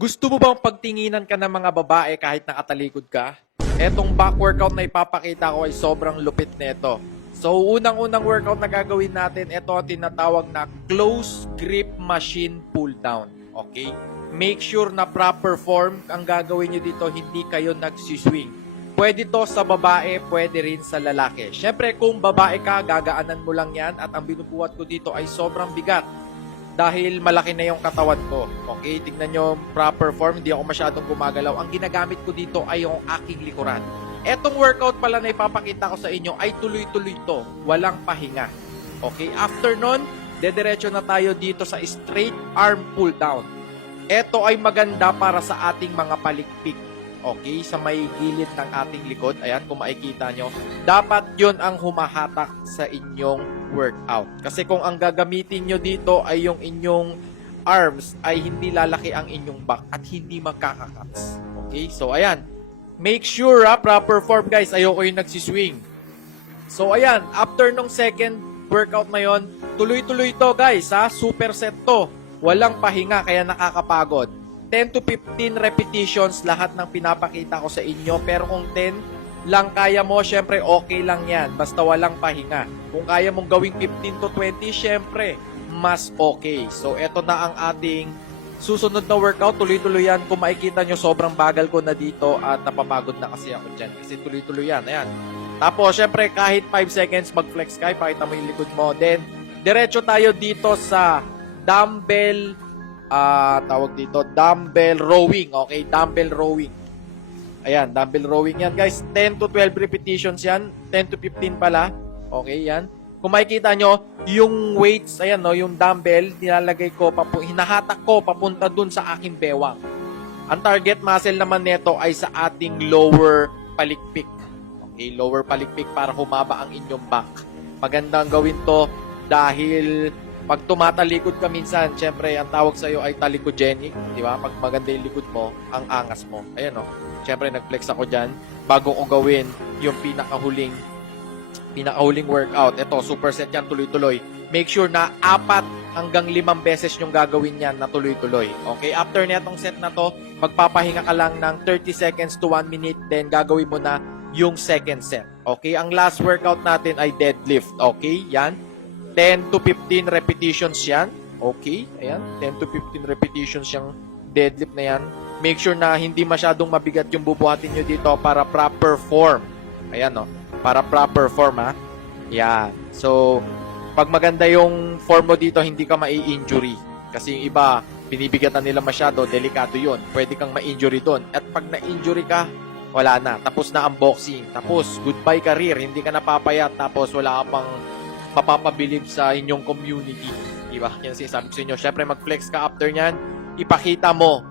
Gusto mo bang pagtinginan ka ng mga babae kahit nakatalikod ka? Etong back workout na ipapakita ko ay sobrang lupit nito. So, unang-unang workout na gagawin natin, ito ang tinatawag na close grip machine pull down. Okay? Make sure na proper form ang gagawin nyo dito, hindi kayo nagsiswing. Pwede to sa babae, pwede rin sa lalaki. Syempre, kung babae ka, gagaanan mo lang yan at ang binubuhat ko dito ay sobrang bigat. Dahil malaki na yung katawan ko. Okay, tignan nyo proper form, hindi ako masyadong gumagalaw. Ang ginagamit ko dito ay yung aking likuran. Etong workout pala na ipapakita ko sa inyo ay tuloy-tuloy to. Walang pahinga. Okay, after nun, dediretso na tayo dito sa straight arm pull down. Ito ay maganda para sa ating mga palikpik. Okay, sa may gilid ng ating likod. Ayan, kung makikita nyo. Dapat yon ang humahatak sa inyong workout. Kasi kung ang gagamitin nyo dito ay yung inyong arms, ay hindi lalaki ang inyong back at hindi magkakakats. Okay, so ayan. Make sure proper form guys. Ayoko yung nagsiswing. So ayan, after nung second workout na yon, tuloy-tuloy to guys Super set to. Walang pahinga kaya nakakapagod. 10 to 15 repetitions lahat ng pinapakita ko sa inyo. Pero kung 10 lang kaya mo, syempre okay lang yan. Basta walang pahinga. Kung kaya mong gawing 15 to 20, syempre mas okay. So eto na ang ating susunod na workout. Tuloy-tuloy yan. Kung makikita nyo, sobrang bagal ko na dito at napapagod na kasi ako dyan. Kasi tuloy-tuloy yan. Ayan. Tapos syempre kahit 5 seconds mag-flex ka, pakita mo yung likod mo. Then diretso tayo dito sa dumbbell tawag dito, dumbbell rowing. Okay, dumbbell rowing. Ayan, dumbbell rowing yan guys. 10 to 12 repetitions yan. 10 to 15 pala. Okay, yan. Kung makikita nyo, yung weights, ayan no, yung dumbbell, nilalagay ko, hinahatak ko papunta dun sa aking bewang. Ang target muscle naman nito ay sa ating lower palikpik. Okay, lower palikpik para humaba ang inyong back. Magandang gawin to dahil pag tumatalikod ka minsan, syempre, ang tawag sa'yo ay talikogenic, di ba? Pag maganda yung likod mo, ang angas mo. Ayan, no? Syempre, nag-flex ako dyan bago ko gawin yung pinakahuling workout. Ito, superset yan, tuloy-tuloy. Make sure na 4 hanggang 5 beses yung gagawin yan na tuloy-tuloy. Okay? After netong set na to, magpapahinga ka lang ng 30 seconds to 1 minute, then gagawin mo na yung second set. Okay? Ang last workout natin ay deadlift. Okay? Yan. 10 to 15 repetitions yan. Okay, ayan. 10 to 15 repetitions yung deadlift na yan. Make sure na hindi masyadong mabigat yung bubuhatin nyo dito para proper form. Ayan, no? Para proper form, ha? Yan. So, pag maganda yung form mo dito, hindi ka mai-injury. Kasi yung iba, binibigatan nila masyado, delikado yun. Pwede kang ma-injury doon. At pag na-injury ka, wala na. Tapos na ang boxing. Tapos, goodbye career. Hindi ka napapayat. Tapos, wala ka pang mapapabilib sa inyong community. Diba? Yan sinasabi ko sa inyo. Siyempre, mag-flex ka after nyan. Ipakita mo